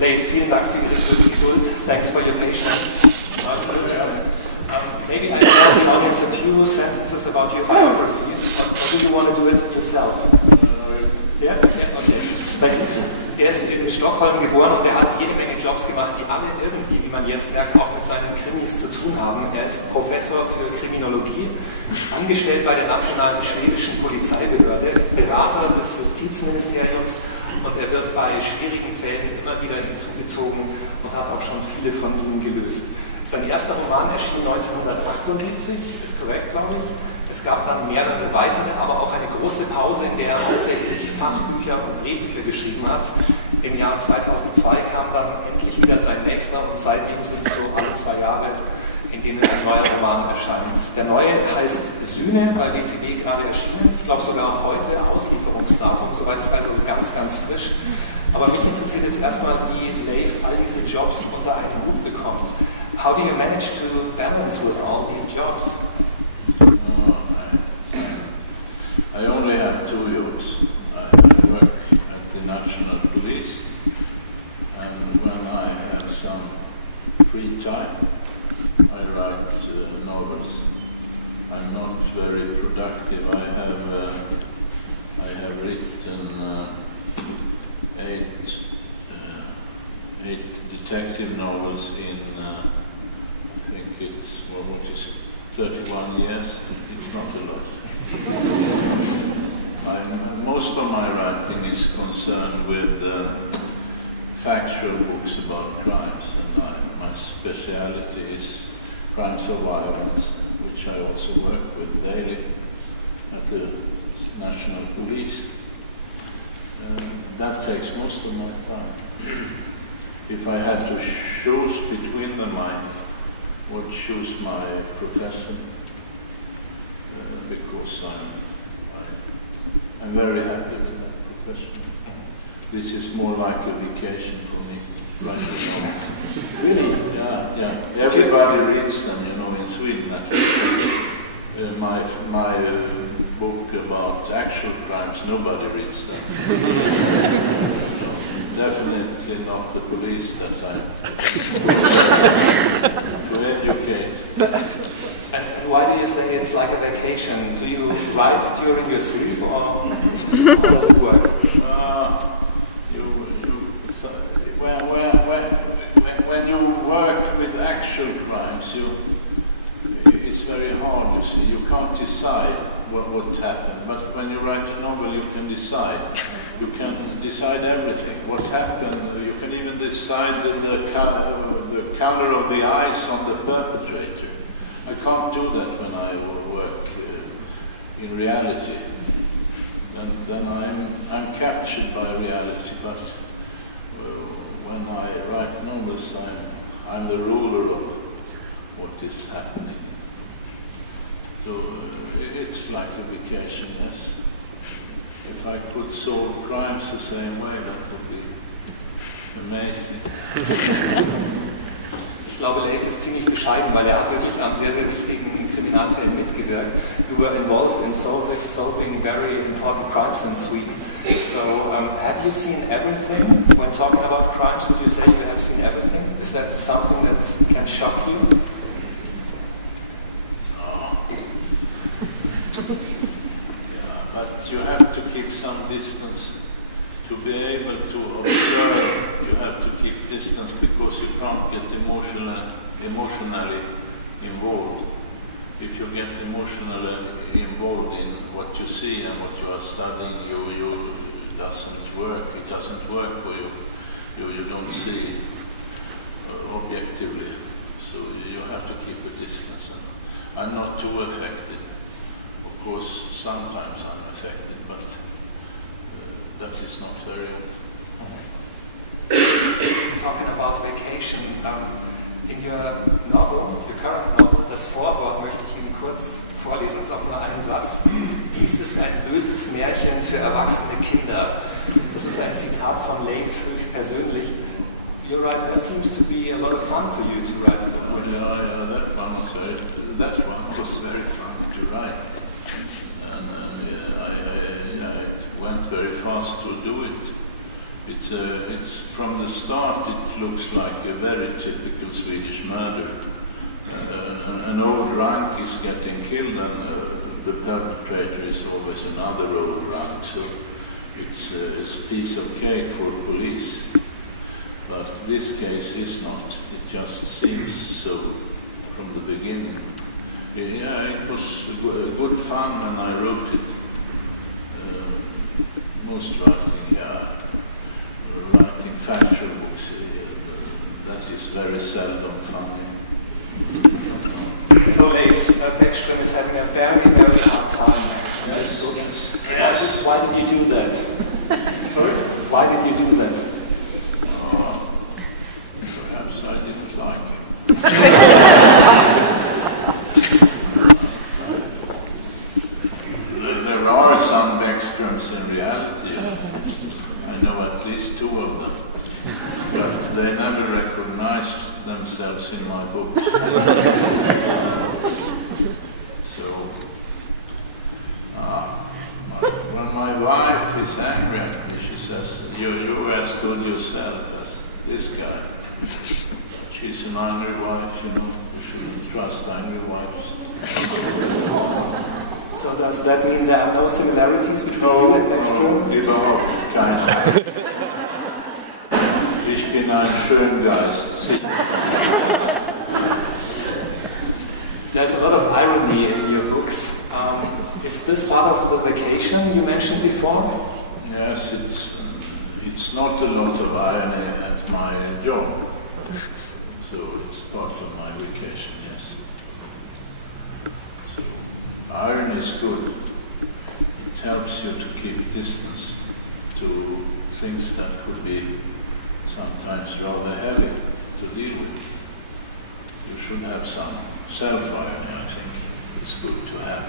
Leif, vielen Dank für Ihre Geduld. Thanks for your patience. Maybe I tell the audience a few sentences about your biography, or do you want to do it yourself? Yeah? Yeah? Okay. Thank you. Er ist in Stockholm geboren und er hat jede Menge Jobs gemacht, die alle irgendwie, wie man jetzt merkt, auch mit seinen Krimis zu tun haben. Er ist Professor für Kriminologie, angestellt bei der nationalen schwedischen Polizeibehörde, Berater des Justizministeriums und er wird bei schwierigen Fällen immer wieder hinzugezogen und hat auch schon viele von ihnen gelöst. Sein erster Roman erschien 1978, ist korrekt, glaube ich. Es gab dann mehrere weitere, aber auch eine große Pause, in der er hauptsächlich Fachbücher und Drehbücher geschrieben hat. Im Jahr 2002 kam dann endlich wieder sein nächster und seitdem sind so alle 2 Jahre, in denen ein neuer Roman erscheint. Der neue heißt Sühne, bei WTB gerade erschienen. Ich glaube sogar heute Auslieferungsdatum, soweit ich weiß, also ganz, ganz frisch. Aber mich interessiert jetzt erstmal, wie Leif all diese Jobs unter einen Hut bekommt. How do you manage to balance with all these jobs? I only have 2 jobs. I work at the National Police, and when I have some free time, I write novels. I'm not very productive. I have written 8 detective novels in I think it's what is it, 31 years. It's not a lot. Most of my writing is concerned with factual books about crimes, and my speciality is crimes of violence, which I also work with daily at the National Police. That takes most of my time. If I had to choose between them, I would choose my profession. Because I'm very happy with that profession. This is more like a vacation for me right now. Really? Yeah. Everybody reads them, you know, in Sweden. My book about actual crimes, nobody reads them. So, definitely not the police that I to educate. And why do you say it's like a vacation? Do you write during your sleep, or how does it work? When you work with actual crimes, it's very hard, you see. You can't decide what happened, but when you write a novel, you can decide. You can decide everything. What happened, you can even decide the color of the eyes on the perpetrator. I can't do that when I work in reality. Then I'm captured by reality. But when I write novels, I'm the ruler of what is happening. So it's like a vacation, yes. If I could solve crimes the same way, that would be amazing. Ich glaube, Leif ist ziemlich bescheiden, weil er hat wirklich an sehr, sehr wichtigen Kriminalfällen mitgewirkt. You were involved in solving very important crimes in Sweden. So, have you seen everything? When talking about crimes, would you say you have seen everything? Is that something that can shock you? Yeah, but you have to keep some distance. To be able to observe, you have to keep distance because you can't get emotionally involved. If you get emotionally involved in what you see and what you are studying, it doesn't work. It doesn't work for you. You don't see objectively. So you have to keep a distance. And I'm not too affected. Of course, sometimes I'm affected, but that is not very often. Talking about vacation, in your novel, your current novel, das Vorwort möchte ich Ihnen kurz vorlesen, es ist auch nur ein Satz. Dies ist ein böses Märchen für erwachsene Kinder. Das ist ein Zitat von Leif höchstpersönlich. You're right, that seems to be a lot of fun for you to write a book. Yeah, that one was very fun to write. And it went very fast to do it. It's from the start it looks like a very typical Swedish murder. An old drunk is getting killed and the perpetrator is always another old drunk, so it's a piece of cake for police. But this case is not. It just seems so from the beginning. Yeah, it was good fun when I wrote it. Most writing factual books, that is very seldom funny. So Leif, Persson is having a very, very hard time. Yes. Why did you do that? Sorry? Why did you do that? Perhaps I didn't like it. There are some Beckströms in reality. I know at least 2 of them. But they never recognized themselves in my book. When my wife is angry at me, she says, you're as good yourself as this guy. She's an angry wife, you know. You shouldn't trust angry wives. So does that mean there are no similarities between you and Beckström? No, überhaupt keine. Ich bin ein Schöngeist. There's a lot of irony in your books. Is this part of the vacation you mentioned before? Yes, it's not a lot of irony at my job. So it's part of my vacation, yes. So irony is good. It helps you to keep distance to things that could be sometimes rather heavy to deal with. You should have some self-irony, I think. It's good to have.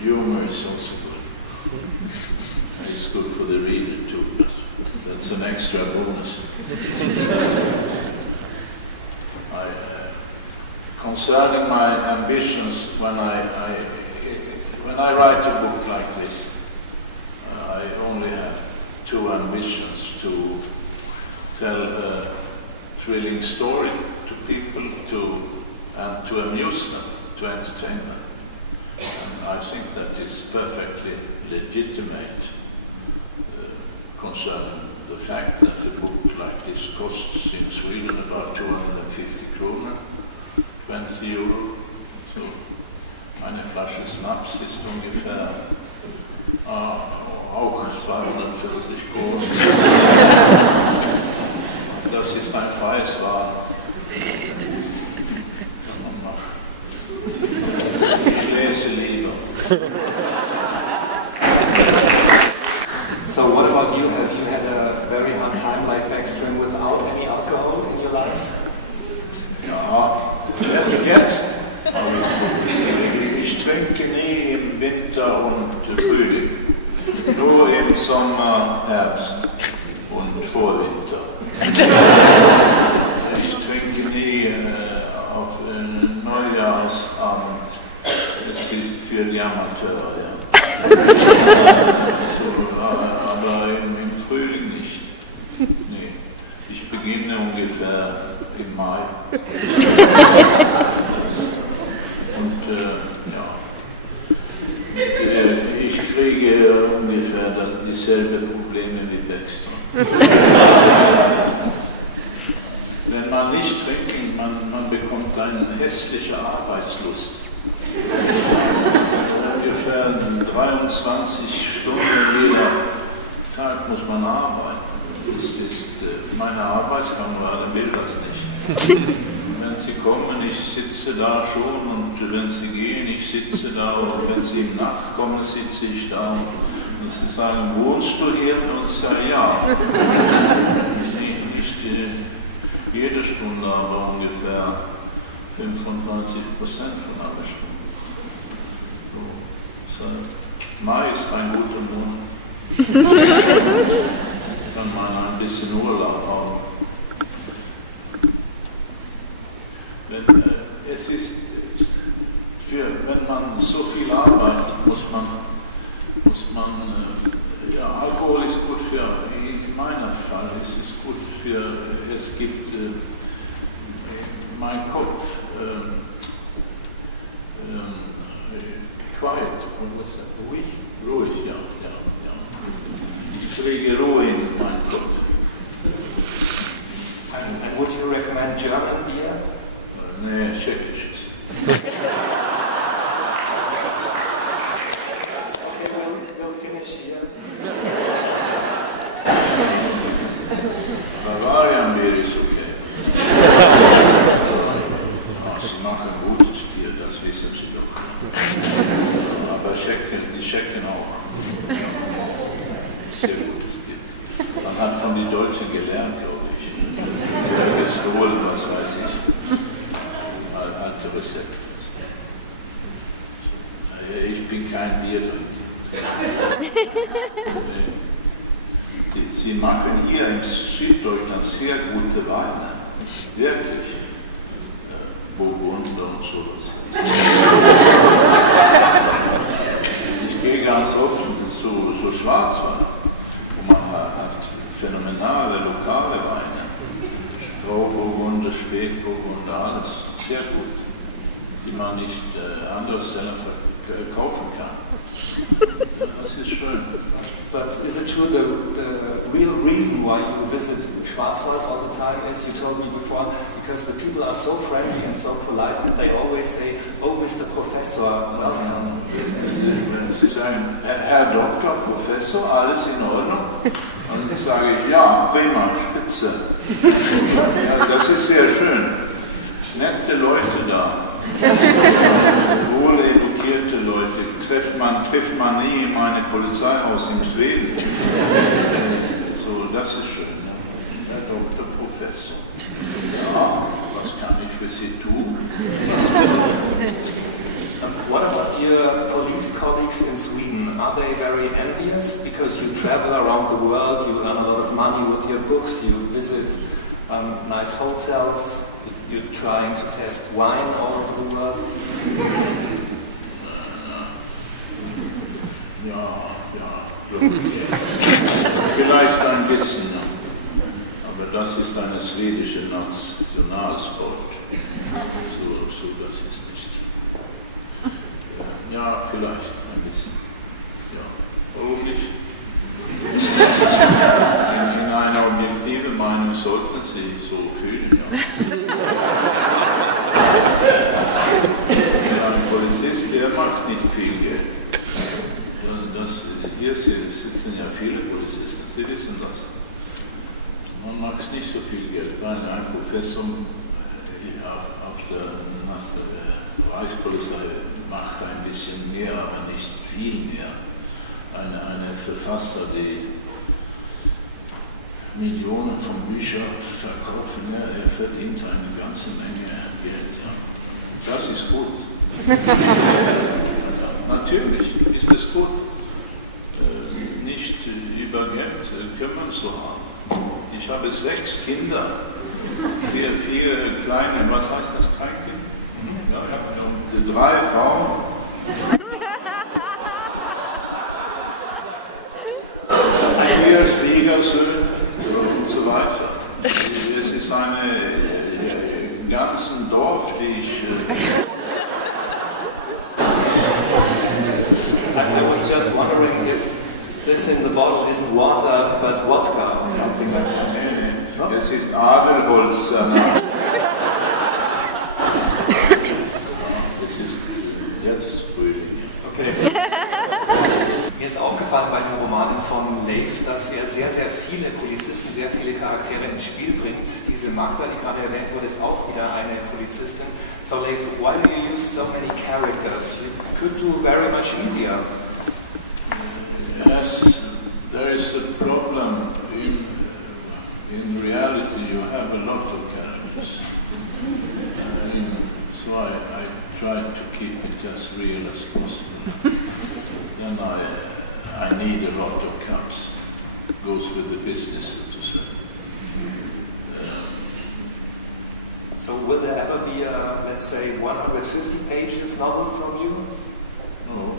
Humor is also good. It's good for the reader too, but that's an extra bonus. Concerning my ambitions, when I write a book like this, I only have 2 ambitions: to tell a thrilling story to people, and to amuse them, to entertain them. And I think that is perfectly legitimate concerning the fact that a book like this costs in Sweden about 250 kronor, 20 euro. So eine Flasche Snaps ist ungefähr auch 240 Kronen. Das ist ein freies Waren. Kann man machen. Ich lese lieber. So what about you? Have you had a very hard time like Beckström without any alcohol in your life? Ja, jetzt. Ich trinke nie im Winter und Frühling. Nur im Sommer, Herbst und Vorwinter. Ich trinke nie auf Neujahrsabend. Es ist für die Amateure, ja. Aber im Frühling nicht. Nee. Ich beginne ungefähr im Mai. Und ich kriege ungefähr dieselbe Probleme wie Beckström. Wenn man nicht trinkt, man bekommt eine hässliche Arbeitslust. Ungefähr 23 Stunden jeder Tag muss man arbeiten. Meine Arbeitskameraden will das nicht. Wenn sie kommen, ich sitze da schon, und wenn sie gehen, ich sitze da, und wenn sie im Nacht kommen, sitze ich da, und sie sagen, wohnst du hier? Und ich sage, ja. Nicht jede Stunde, aber ungefähr 25% von aller Stunde. So, Mai ist ein guter Monat. Kann man ein bisschen Urlaub haben. Es ist wenn man so viel arbeitet, muss man Alkohol ist gut für, in meinem Fall ist es gut für, es gibt mein Kopf, quiet, was ist das? Ruhig? Ruhig, ja. Ich kriege Ruhe in meinen Kopf. And would you recommend German beer? Nee, tschechisches. Okay, we'll finish here. Bavarian Beer ist okay. Sie machen gutes Bier, das wissen Sie doch. Aber die Tschechen auch. Sehr gutes Bier. Man hat von den Deutschen gelernt, glaube ich. Gestohlen, was weiß ich. Alte Rezepte. Ich bin kein Biertrinker. Sie machen hier in Süddeutschland sehr gute Weine. Wirklich. Burgunder und sowas. Ich gehe ganz oft zu Schwarzwald, wo man hat phänomenale lokale Weine. Grauburgunder, Spätburgunder, alles sehr gut, die man nicht anders kaufen kann. Das ist schön. But is it true the real reason why you visit Schwarzwald all the time is, you told me before, because the people are so friendly and so polite and they always say, oh Mr. Professor, welcome. Sie sagen, Herr Doktor, Professor, alles in Ordnung? Und dann sage ich, ja, prima, spitze. Ja, das ist sehr schön. Nette Leute da. Wohl edukierte Leute. Trifft man nie in einem Polizeihaus in Schweden. So, das ist schön. Ne? Herr Doktor, Professor. Ja, was kann ich für Sie tun? What about your police colleagues in Sweden? Are they very envious? Because you travel around the world, you earn a lot of money with your books, you visit nice hotels, you're trying to test wine all over the world. Ja, vielleicht ein bisschen, aber das ist eine schwedische Nationalsport, so das ist nicht. Ja, vielleicht ein bisschen, ja, warum nicht? In einer objektiven Meinung sollten Sie so fühlen, ja. Ein Polizist, der macht nicht viel Geld. Hier sitzen ja viele Polizisten, Sie wissen das. Man macht nicht so viel Geld, weil ein Professor auf der Reichspolizei macht ein bisschen mehr, aber nicht viel mehr. Eine Verfasser, die Millionen von Büchern verkaufen, ja, er verdient eine ganze Menge Geld. Ja. Das ist gut. Natürlich ist es gut. Nicht über Geld kümmern zu haben. Ich habe 6 Kinder, 4 kleine, was heißt das, Kleinkind? Ja, und 3 Frauen. 4 Schwiegersöhne und so weiter. Es ist eine ganzen Dorf, die ich... I was just wondering if this in the bottle isn't water, but vodka or something like that. Nee. Es ist Adelholz. Es ist jetzt Frühling. Okay. Mir ist aufgefallen bei den Romanen von Leif, dass er sehr, sehr viele Polizisten, sehr viele Charaktere ins Spiel bringt. Diese Magda, die gerade erwähnt wurde, ist auch wieder eine Polizistin. So Leif, why do you use so many characters? You could do very much easier. Yes, there is a problem. In reality, you have a lot of characters. So I try to keep it as real as possible. Then I need a lot of cups. Goes with the business, so to say. So will there ever be a, let's say, 150 pages novel from you? No.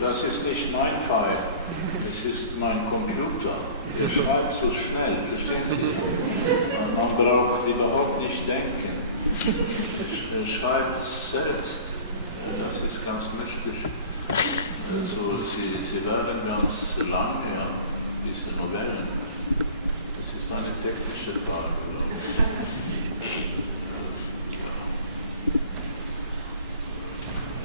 Das ist nicht mein Fall. es ist mein Computer. Der schreibt so schnell, verstehen Sie? Man braucht überhaupt nicht denken. Er schreibt es selbst. Das ist ganz mächtig. Also, sie werden ganz lang, ja, diese Novellen. Das ist eine technische Frage.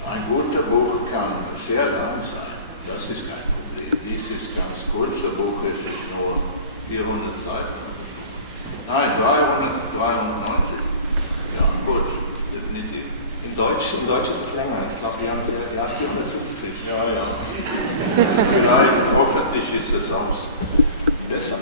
Ein guter Buch kann sehr lang sein. Das ist kein Problem. Dies ist ganz kurz. Das Buch ist nur 400 Seiten. Nein, 393. Ja, gut, definitiv. Im Deutsch ist es länger. Ich glaube, wir haben hier 450. Ja. Vielleicht, hoffentlich ist es auch besser.